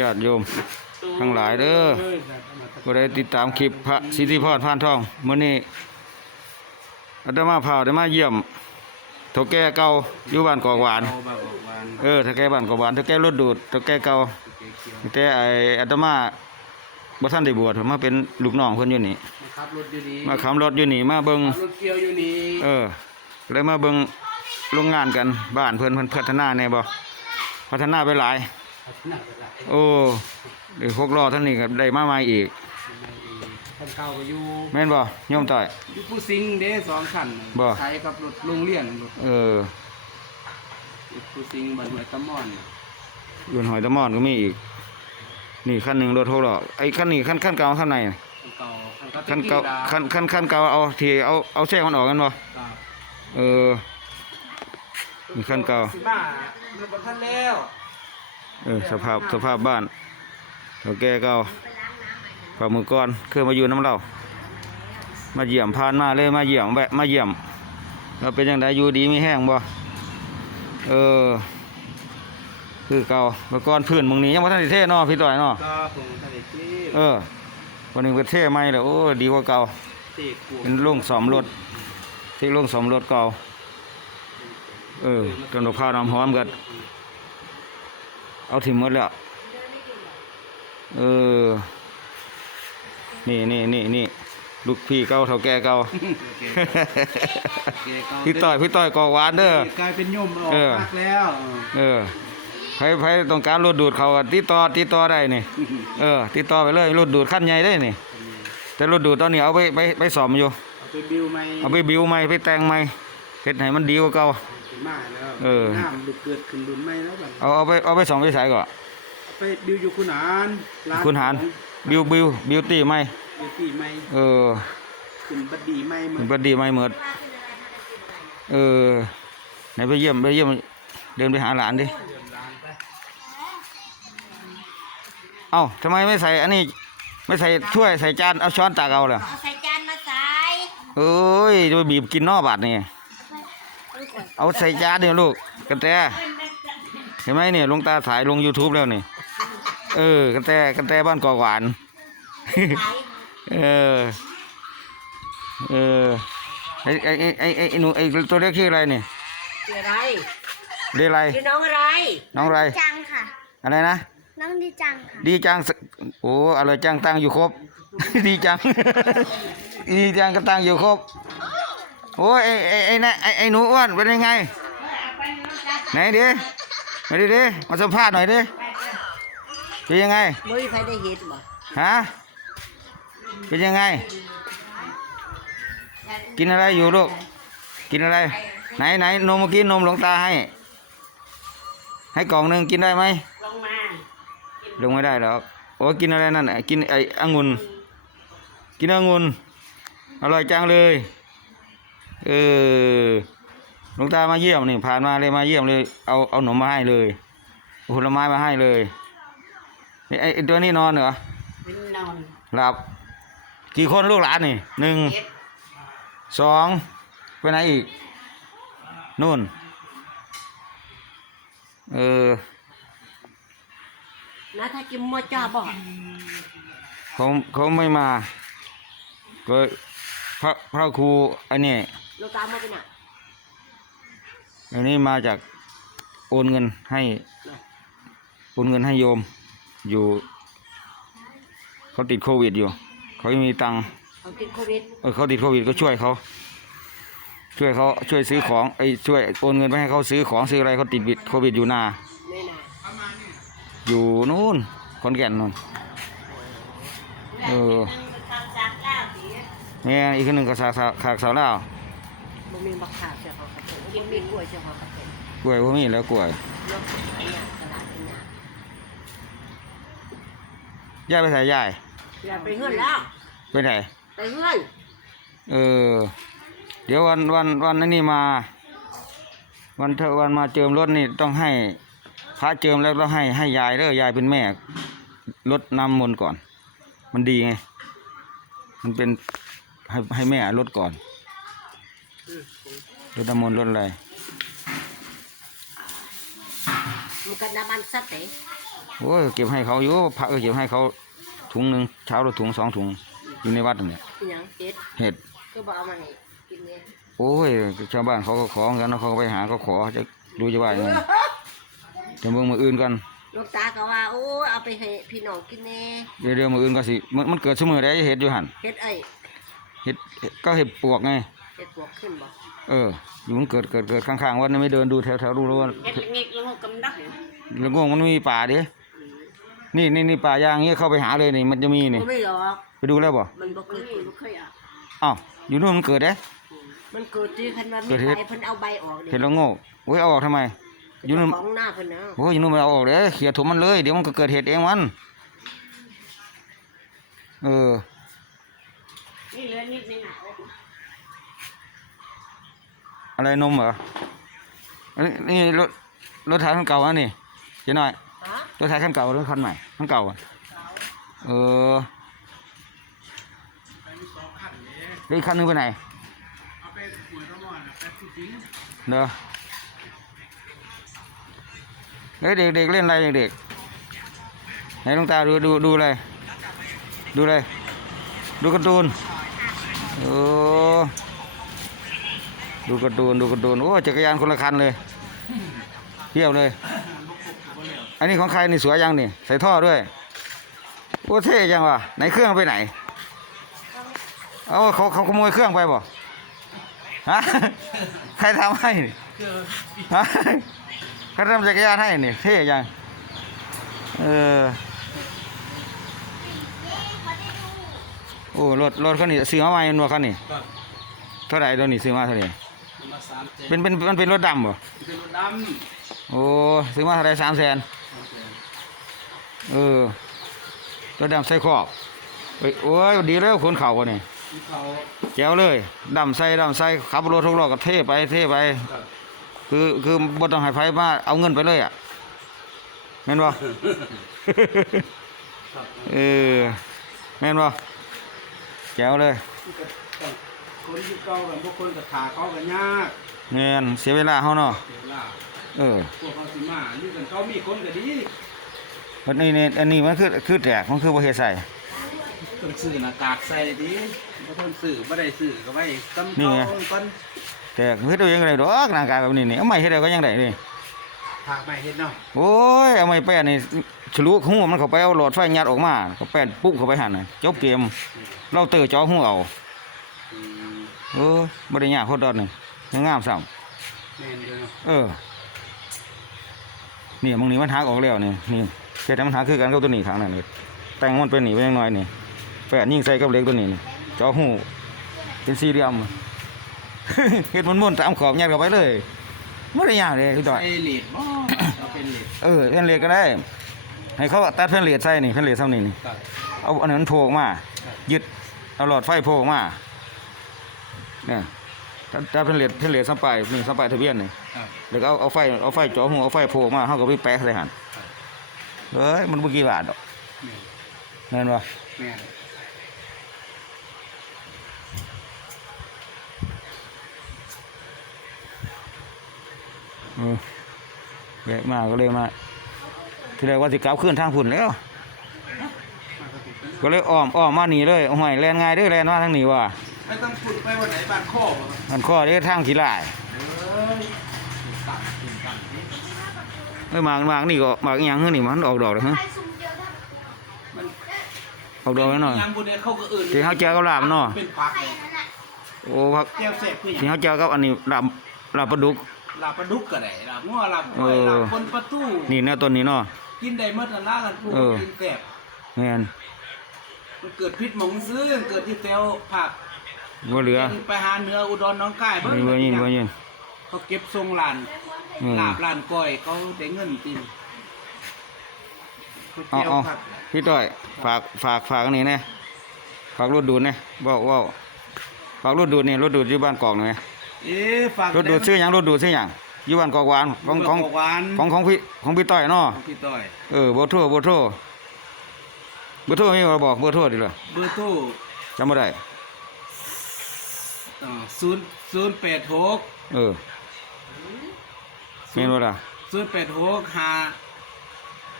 ญาติโยมทั้งหลายเด้อก็ได้ติดตามคลิปพระสิทธิพรพานทองมื้อนี้อาตมาพาได้มาเยี่ยมเฒ่าแก่เก่าอยู่บ้านกอกหวาน เอาแบบบอกวานเออเฒ่าแก่บ้านกอกหวานเฒ่าแก่รถดูดเฒ่าแก่เก่าเก๋เกียวแต่ไอ้อาตมาบ่ทันได้บวชมาเป็นลูกน้องเพิ่นอยู่นี่ มาขับรถอยู่นี่มาขับรถอยู่นี่มาเบิ่งขับรถเกี่ยวอยู่นี่เออเลยมาเบิ่งโรงงานกันบ้านเพิ่นเพิ่นพัฒนาแน่บ่พัฒนาไปหลาย น่าจะได้โอ้เดี๋ยวหกล้อเท่านี้ก็ได้มาใหม่อีกท่านเก่าก็อยู่แม่นบ่โยมต่อยอยู่ผู้ซิงเด้สองคันบ่ใช้กับรถโรงเรียนรถเออผู้ซิงบ้านห้วยตะม่อนรุ่นหอยตะมอนก็มีอีก นี่คันหนึ่งรถหกล้อไอ้คันนี้คันคันเก่าคันไหนคันเก่าคันเก่าคันเก่าคันคันคันเก่าเอาที่เอาเอาแทรกมันออกกันบ่ครับเออนี่คันเก่าสิมาเรื่องบ่ทันแล้ว เออสภาพสภาพบ้านเราแก่เก่าฝ่ามือก่อนเคยมาอยู่น้ำเรา มาเยี่ยมผ่านมาเลยมาเยี่ยมแวะมาเยี่ยม เราเป็นยังไงอยู่ดีมีแห้งบ่เออ คือเก่าเมื่อก่อนพื้นมึงนี้ยังบ่ทันได้เทเนาะพี่ต่อยเนาะก็ผมทะเลที่เออวันหนึงไปเทใหม่แล้วโอ้ดีกว่าเก่าเตะกวเป็นโรงสอมรถที่โรงสอมรถเก่าเออจนดอกพร้าวน้ำหอมกัน เอาถิ่มหมดแล้วเออ นี่นี่นี่นี่ลูกพี่เก่าเท่าแก่เก่า พี่ต่อยพี่ต่อยกอกหวานเด้อ กลายเป็นโยมออกเออ มากแล้ว เออใครใครต้องการรถดูดเขาก็ติดต่อติดต่อได้นี่ เออ ติดต่อไปเลยรถดูดขั้นใหญ่ได้นี่ แต่รถดูดตอนนี้เอาไปไปไปสอมอยู่ เอาไปบิวไหมเอาไปบิวใหม่ไปแต่งใหม่เฮ็ดให้มันดีกว่าเก่า ขึ้นมาแล้วเออ น้ำดุเกิดขึ้นดุนไหมแล้วแบบเอาเอาไปเอาไปสองไปใส่ก่อน ไปบิวอยู่คุณหารร้คุณหารบิวบิวบิวตี้ใหม่บิวตี้ไหมเออคุณบัดดีไหมเหมืมัอนนบ่ดีใหม่หมดเออไหนไปเยี่ยมไปเยี่ยมเดินไปหาหลานดิเอ้าทำไมไม่ใส่อันนี้ ไม่ใส่ถ้วยใส่จานเอาช้อนตักเอาล่ะเอาใส่จานมาใส่เอ้ยจะไปบีบกินนอกบาดนี่ เอาใส่จานเดี๋ยวลูกกระแตเห็นไหมเนี่ยลงตาถ่ายลง YouTube แล้วนี่เออกระแตกระแตบ้านกอกหวานเออเออไอ้ไอ้ไอ้ไอ้ไอ้ไอ้หนูไอ้ตัวเล็กชื่ออะไรเนี่ยชื่ออะไรเรียกอะไรชื่อน้องอะไร น้องอะไรจังค่ะ อะไรนะน้องดีจังค่ะดีจังสโอ้อะไรจังตังอยู่ครบ ดีจังดีจังก็ตังอยู่ครบ โอ้ยไอ้ไอ้ไอ้นะไอ้ไอ้หนูอ้วนเป็นยังไง ไหนดิมาดิดิมาสัมภาษณ์หน่อยดิเป็นยังไงบ่มีใครได้เห็นบ่ฮะเป็นยังไง กินอะไรอยู่ลูกกินอะไร ไหนไหนนมเมื่อกี้นมหลวงตาให้ ให้กล่องหนึ่งกินได้ไหมลงมาลงไม่ได้หรอกโอ้กินอะไรนั่นน่ะกินไอ้องุ่นกินองุ่นอร่อยจังเลย เออหลวงตามาเยี่ยมนี่ผ่านมาเลยมาเยี่ยมเลย เอาเอาหนมมาให้เลยเอาผลไม้มาให้เลยนี่ไอ้ไอ้ตัวนี้นอนเหรอเป็นนอนหลับ กี่คนลูกหลานนี่หนึ่งเจ็ดสองไปไหนอีกนู่น เออนะถ้ากินมอจ้าบ่เขาเขาไม่มาก็พระพระครูอันนี้ ลูกตามมาเป็นน่ะอันนี้มาจากโอนเงินให้โอนเงินให้โยมอยู่ เขาติดโควิดอยู่ เขาไม่มีตังค์เขาติดโควิดเออเขาติดโควิดก็ช่วยเขาช่วยเขาช่วยซื้อของไอ้ช่วยโอนเงินไปให้เขาซื้อของซื้ออะไรเขาติดวิดโควิดอยู่นานี่น่ะอยู่นู่นขอนแก่นนู่นเออแม่อีกคนหนึ่งก็สากสากขากเสาแล้ว บ่มีบักขาเสียเขาครับผมกินมีกล้วยเสียเขาครับผมกล้วยพวกนี้แล้วกล้วยยกไอ้เนี่ยตลาดเป็นน่ะย่ายไปใส่ย่ายอย่าไปเฮือนแล้ว ไปไหนไปเฮือนเออ เดี๋ยววันวันวันนั้นนี่มา วันเถอะวันมาเจิมรถนี่ต้องให้พระเจิมแล้วต้องให้ให้ยายเด้อยายเป็นแม่รดน้ำมนต์ก่อน มันดีไง มันเป็นให้ให้แม่รดก่อน รดน้ำมนต์รดอะไรมันกันนาบันสัตว์เตะโอ้ยเก็บให้เขาอยู่พระก็เก็บให้เขาถุงหนึ่งเช้าละถุงสองถุงอยู่ในวัดนั่นเนี่ยอีหยังเจ็ดเห็ด ก็บ่เอามาให้กินเนี่ยโอ้ยชาวบ้านเขาก็ขอกันแล้วเขาก็ไปหาเขาขอจะดูจะว่ายังไงจะเบิ่งมืออื่นกันลูกตาก็ว่าโอ้เอาไปให้พี่น้องกินแน่เดี๋ยวเดี๋ยวมืออื่นก็สิมันมันเกิดเสมอได้เห็ดอยู่หันเฮ็ดไอ้เห็ดเห็ดก็เห็ดปวกไง เฮ็ดปวกขึ้นบ่เอออยู่มันเกิดเกิดเกิดข้างๆวัดนี่ไม่เดินดูแถวแถวดูแล้วว่าเฮ็ดงิกแล้วกำดักแล้วงงมันมีป่าดินี่นี่นี่ป่ายางเงี้ยเข้าไปหาเลยนี่มันจะมีนี่บ่ไม่หรอกไปดูแล้วบ่มันบ่เคยกินบ่เคยอะอ้าวอยู่นู่นมันเกิดเด้มันเกิดที่คันว่าเกิมีดเฮ็ดใบเพิ่นเอาใบออกเห็นแล้วโง่โอ้ยเอาออกทำไมอยู่นู่นของหน้าเพิ่นนะโอ้ยอยู่นู่นมันเอาออกเลยเขี่ยถมมันเลยเดี๋ยวมันก็เกิดเหตุเองมันเออนี่เหลือนิดนึงอะ อะไรนมเหรออันนี้นี่รถรถไถคันเก่าอันนี่เจ๊หน่อยฮะรถไถคันเก่าหรือคันใหม่คันเก่าอะเออไปมีสองขั้นเลยแล้วอีกคันนึงไปไหนเอาไปหวยระมอนไปสุดินเด้อเฮ้ยเด็กเด็กเล่นอะไรเด็กๆไหนหลวงตาดูดูดูอะไรดูอะไรดูการ์ตูนโอ้ ดูการ์ตูนดูการ์ตูนโอ้จักรยานคนละคันเลยเทียบเลย อันนี้ของใครนี่สวยยังนี่ ใส่ท่อด้วยโอ้เท่จังวะไหนเครื่องไปไหนเอาเขาเขาขโมยเครื่องไปบ่ฮะใครทำให้นี่ฮะใครทำจักรยานให้นี่เท่จังเออโอ้รถรถคันนี้ซื้อมาใหม่มันบ่คันนี้ก็เท่าไหร่ตัวนี้ซื้อมาเท่าไหร่ มาสามเจ็ดเป็นเป็นมันเป็นรถดำบ่เป็นรถดโอ้ซื้อมาเท่าไหร่สามแสนำเออตัวดำใส่ขอบเอ้ยโอ้ยดีแล้วขนเข่าวะนี่ที่เขาแจ๋วเลยดำใส่ดำใส่ขับรถทุกรอบก็เท่ไปเท่ไปก็คือคือบ่ต้องให้ไฟมาเอาเงินไปเลยอะแม่นบ่เออแม่นบ่แจ๋วเลยต้อง คนที่เก่ากับพวกคนกับขาเขากันยากแม่นเสียเวลาเฮาเนาะเดี๋ยวล่ะเออพวกเขาสิมาอยู่กันเขามีคนก็ดีอันนี้นี่อันนี้มันคือคือแตกมันคือบ่เฮ็ดใส่ต้องซื้อหน้ากากใส่ดีบ่ต้องซื้อบ่ได้ซื้อก็ไว้กำนี่เขาไงก่อนแตกเฮ็ดเอาเองก็ได้ดอกหน้ากากแบบนี้นี่เอาไม่เฮ็ดเอาก็ยังได้นี่พากไม่เฮ็ดเนาะโอ้ยเอาไม้แป้นนี่ฉลุหัวมันเข้าไปเอาหลอดไฟยัดออกมาก็แป้นปุ๊บเข้าไปหั่นน่ะจบเกมเราเตอจ่อหัวเอาอืม เออบ่ได้ยากโคตรดอกนี่ยังงามซ้ำแม่นอยู่เนาะเออนี่มึงนี่มันหักออกแล้วนี่นี่เฮ็ดให้มันหักคือกันกับตัวนี้ข้างนั้นนี่แต่งมันเป็นนี่ไว้ยังน้อยนี่แป้นยิงใส่กับเหล็กตัวนี้นี่จ่อหูเป็นสี่เหลี่ยม เฮ็ดมันม่วนๆตามขอบยัดเข้าไปเลยบ่ได้ยากเลยพี่ต่อยไอ้เลดบ่เอาเป็นเลดเออแผ่นเหล็กก็ได้ ให้เขาตัดแผ่นเหล็กใส่นี่แผ่นเหล็กซ้ำนี่นี่ก็เอาอันนั้นโผล่ออกมา ยึดเอาหลอดไฟโผล่ออกมา เนี่ยตัดตัดแผ่นเหล็กแผ่นเหล็กซ้ำไปนี่ซ้ำไปทะเบียนนี่ครับแล้วก็เอาเอาไฟเอาไฟจ่อหัวเอาไฟโผล่ออกมาเขาก็ไปแปะใส่หันเอ้ยมันบ่กี่บาทดอกแม่นเห็นบ่แม่นเออแวะมาก็เลยมาทีแรกว่าสิกลับขึ้นทางพุ่นแล้วก็เลยอ้อมอ้อมมานี่เลยโอ้ยแล่นง่ายเด้อแล่นมาทางนี้ว่ะ ไม่ต้องพูดไปวันไหนบ้านข้อบ่ครับมันข้อเด้อทางขี้ลายเอ้ยตัดกินกันนี่เอ้ยหมากหมากนี่ก็หมากอีหยังคือนี่มันออกดอกแล้วฮะมันออกดอกแล้วหน่อยยามบุญเนี่ยเขาก็เอื่นที่เขาเจอกับลาบเนาะเป็นผักเลยโอ้พักแก้วแสบคือหที่ยังเขาเจอกับอันนี้ลาบลาบปลาดุก ลาบปลาดุกก็ได้ลาบงัวลาบกล้วยเออ ลาบคนประตูนี่แนวต้นนี้เนาะ กินได้หมดนั่นล่ะกันผู้เออ กินแสบแม่นมันเกิดพิษหมองซื้อเกิดที่แถวผัก บ่เหลือเป็นไปหาเหนืออุดรหน้องค่ายบ่บ่ยินบ่ยินเขาเก็บทรงลานอืมลาบลานก้อยเขาได้เงินจริงเขาเอาเกี่ยวเอาผักพี่ต้อย ฝากฝากฝากอันนี้นะฝากรถดูดนะเว้าเว้าฝากรถดูดนี่รถดูดอยู่บ้านกอกหน่อยเอ๊ะฝากรถดูดซื้อหยังรถดูดซื้อหยังอยู่บ้านกอกหวานของของหวานของของพี่ของพี่ต้อยเนาะของพี่ต้อยเออเบอร์โทรเบอร์โทรเบอร์โทรมีบ่บอกเบอร์โทรดิล่ะเบอร์โทรจำบ่ได้ ศูนย์ศูนย์แปดหกเออแม่นบ่ล่ะศูนย์แปดหกห้า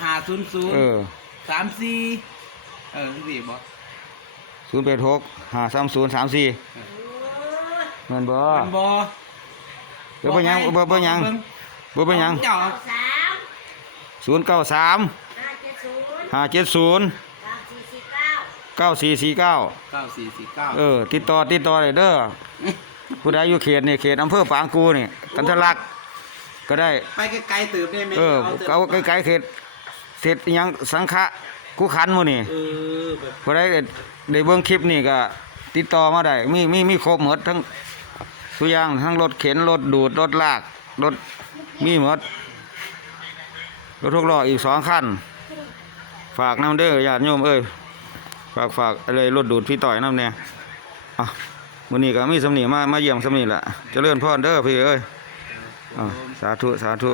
ห้าศูนย์ศูนย์เออสามสี่เออสี่บ่ศูนย์แปดหกห้าสามศูนย์สามสี่แม่นบ่มันบ่เบ่เป็นหยังบ่เป็นหยังบ่เป็นหยังเจ้าสามศูนย์เก้าสามห้าเจ็ดศูนย์ เก้าสี่สี่เก้าเก้าสี่สี่เก้าเออ ติดต่อติดต่อเลยเด้อผู้ใดอยู่เขตนี่เขตอำเภอปางกูนี่กันทะลักก็ได้ ไปไกลๆตืบได้ไหมเออเอาไกลๆเขตเขตอิหยังสังฆะกูขันหมู่นี่เออแบบผู้ใดได้เบิ่งคลิปนี่ก็ ติดต่อมาได้มีมีมีครบหมดทั้งทุกอย่างทั้งรถเข็นรถดูดรถลากรถมีหมดรถทุกล้ออีกสองคัน ฝากน้ำเด้อญาติโยมเอ้ยฝากฝากอะไรรถดูดพี่ต่อยน้ำเนี่ยอะมื้อนี้ก็มีสำนีมามาเยี่ยมสำนีละเจริญพรเด้อพี่เอ้ยอะสาสาธุสาธุ